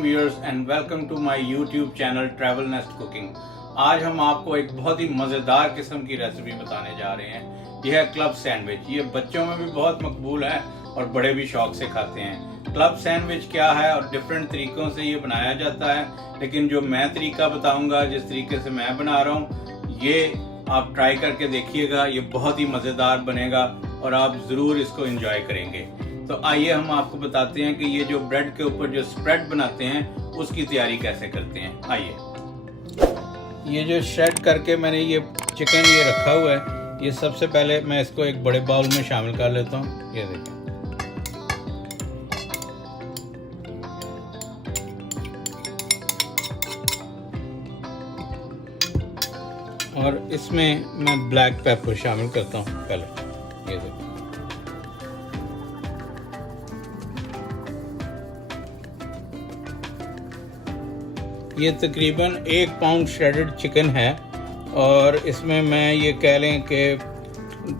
वालेकुम viewers and welcome to my YouTube channel travel nest cooking. आज हम आपको एक बहुत ही मज़ेदार किस्म की रेसिपी बताने जा रहे हैं। यह है क्लब सैंडविच। ये बच्चों में भी बहुत मकबूल है और बड़े भी शौक से खाते हैं। क्लब सैंडविच क्या है और डिफरेंट तरीक़ों से ये बनाया जाता है, लेकिन जो मैं तरीका बताऊँगा, जिस तरीके से मैं बना रहा हूँ, ये आप ट्राई करके देखिएगा। ये बहुत ही मज़ेदार बनेगा और आप ज़रूर इसको एंजॉय करेंगे। तो आइए हम आपको बताते हैं कि ये जो ब्रेड के ऊपर जो स्प्रेड बनाते हैं उसकी तैयारी कैसे करते हैं। आइए, ये जो श्रेड करके मैंने ये चिकन ये रखा हुआ है, ये सबसे पहले मैं इसको एक बड़े बाउल में शामिल कर लेता हूँ। ये देखें, और इसमें मैं ब्लैक पेपर शामिल करता हूँ पहले। ये देखें, ये तकरीबन 1 पाउंड श्रेडेड चिकन है और इसमें मैं ये कह लें कि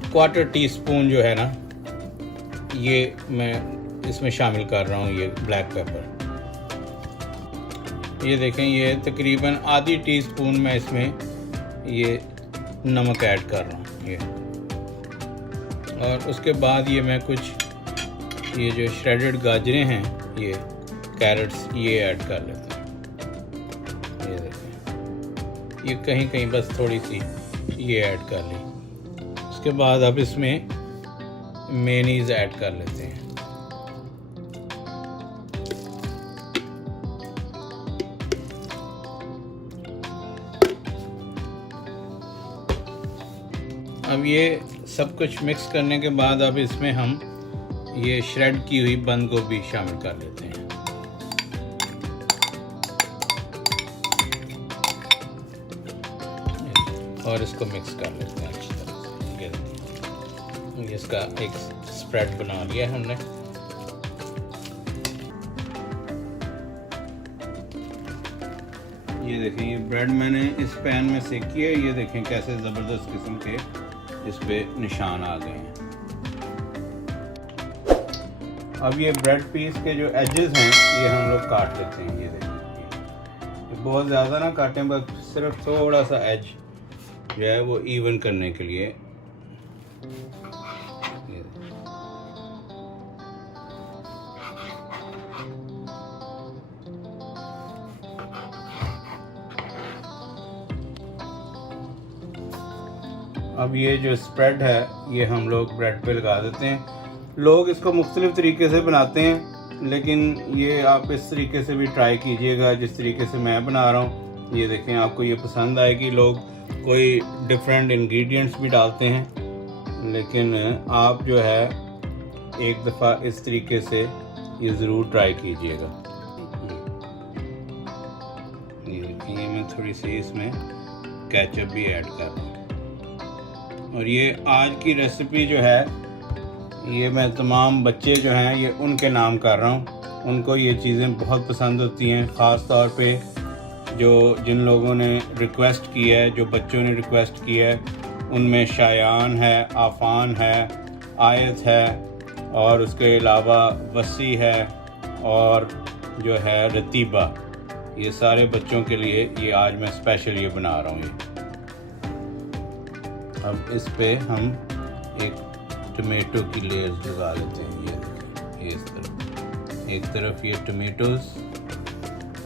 1/4 टीस्पून जो है ना, ये मैं इसमें शामिल कर रहा हूँ। ये ब्लैक पेपर, ये देखें, ये तकरीबन आधी टीस्पून मैं इसमें ये नमक ऐड कर रहा हूँ। ये और उसके बाद ये मैं कुछ ये जो श्रेडेड गाजरें हैं, ये कैरेट्स, ये ऐड कर लेता हूँ। ये देखें, ये कहीं कहीं बस थोड़ी सी ये ऐड कर ली। उसके बाद अब इसमें मेयोनीज ऐड कर लेते हैं। अब ये सब कुछ मिक्स करने के बाद अब इसमें हम ये श्रेड की हुई बंद गोभी शामिल कर लेते हैं। और इसको मिक्स कर लेते हैं अच्छी तरह से। ये इसका एक स्प्रेड बना लिया है हमने। ये देखें, ये ब्रेड मैंने इस पैन में सेकी है। ये देखें कैसे ज़बरदस्त किस्म के इस पे निशान आ गए हैं। अब ये ब्रेड पीस के जो एजेस हैं, ये हम लोग काट लेते हैं। ये देखें, ये बहुत ज़्यादा ना काटें, बस सिर्फ थोड़ा सा एज जो है वो इवन करने के लिए। अब ये जो स्प्रेड है, ये हम लोग ब्रेड पे लगा देते हैं। लोग इसको मुख्तलिफ तरीके से बनाते हैं, लेकिन ये आप इस तरीके से भी ट्राई कीजिएगा जिस तरीके से मैं बना रहा हूँ। ये देखें, आपको ये पसंद आएगी। लोग कोई डिफरेंट इंग्रेडिएंट्स भी डालते हैं, लेकिन आप जो है एक दफ़ा इस तरीके से ये ज़रूर ट्राई कीजिएगा। ये देखिए, मैं थोड़ी सी इसमें केचप भी ऐड कर रहा हूँ। और ये आज की रेसिपी जो है, ये मैं तमाम बच्चे जो हैं ये उनके नाम कर रहा हूँ। उनको ये चीज़ें बहुत पसंद होती हैं, ख़ास तौर पे जिन लोगों ने रिक्वेस्ट की है, जो बच्चों ने रिक्वेस्ट की है, उनमें शायान है, आफ़ान है, आयत है, और उसके अलावा वसी है, और जो है रतीबा। ये सारे बच्चों के लिए ये आज मैं स्पेशल ये बना रहा हूँ। अब इस पे हम एक टमेटो की लेयर्स लगा लेते हैं। ये देखिए, इस तरफ एक तरफ ये टमेटोज़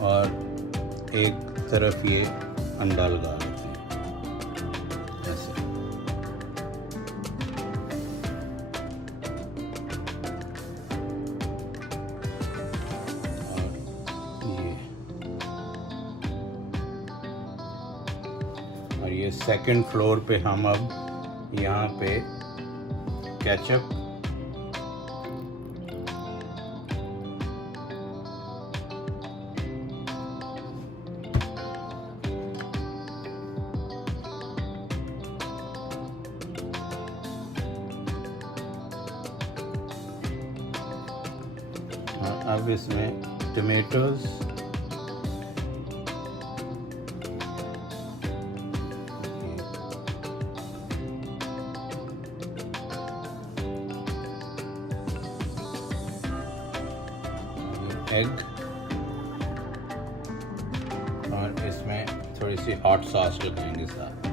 और एक तरफ ये अंडा लगा लेते हैं ऐसे। और ये सेकंड फ्लोर पे हम अब यहाँ पे केचप, अब इसमें टमेटोज़, egg, और इसमें थोड़ी सी हॉट सॉस लगाएंगे साथ।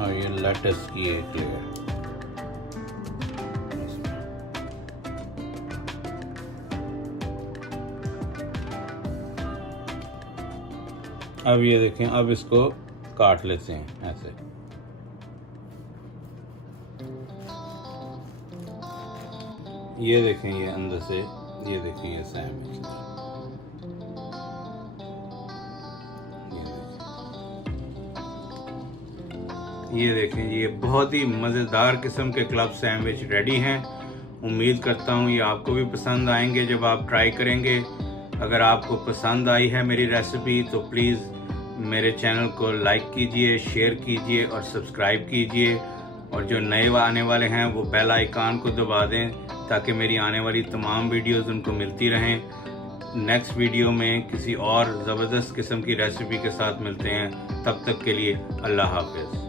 और ये लेटस की एक लेयर। अब ये देखें, अब इसको काट लेते हैं ऐसे। ये देखें, ये अंदर से ये देखें, ये सैंडविच ये देखें, ये बहुत ही मज़ेदार किस्म के क्लब सैंडविच रेडी हैं। उम्मीद करता हूँ ये आपको भी पसंद आएंगे जब आप ट्राई करेंगे। अगर आपको पसंद आई है मेरी रेसिपी तो प्लीज़ मेरे चैनल को लाइक कीजिए, शेयर कीजिए और सब्सक्राइब कीजिए। और जो नए आने वाले हैं वो बेल आइकन को दबा दें ताकि मेरी आने वाली तमाम वीडियोस उनको मिलती रहें। नेक्स्ट वीडियो में किसी और ज़बरदस्त किस्म की रेसिपी के साथ मिलते हैं। तब तक के लिए अल्लाह हाफ़िज़।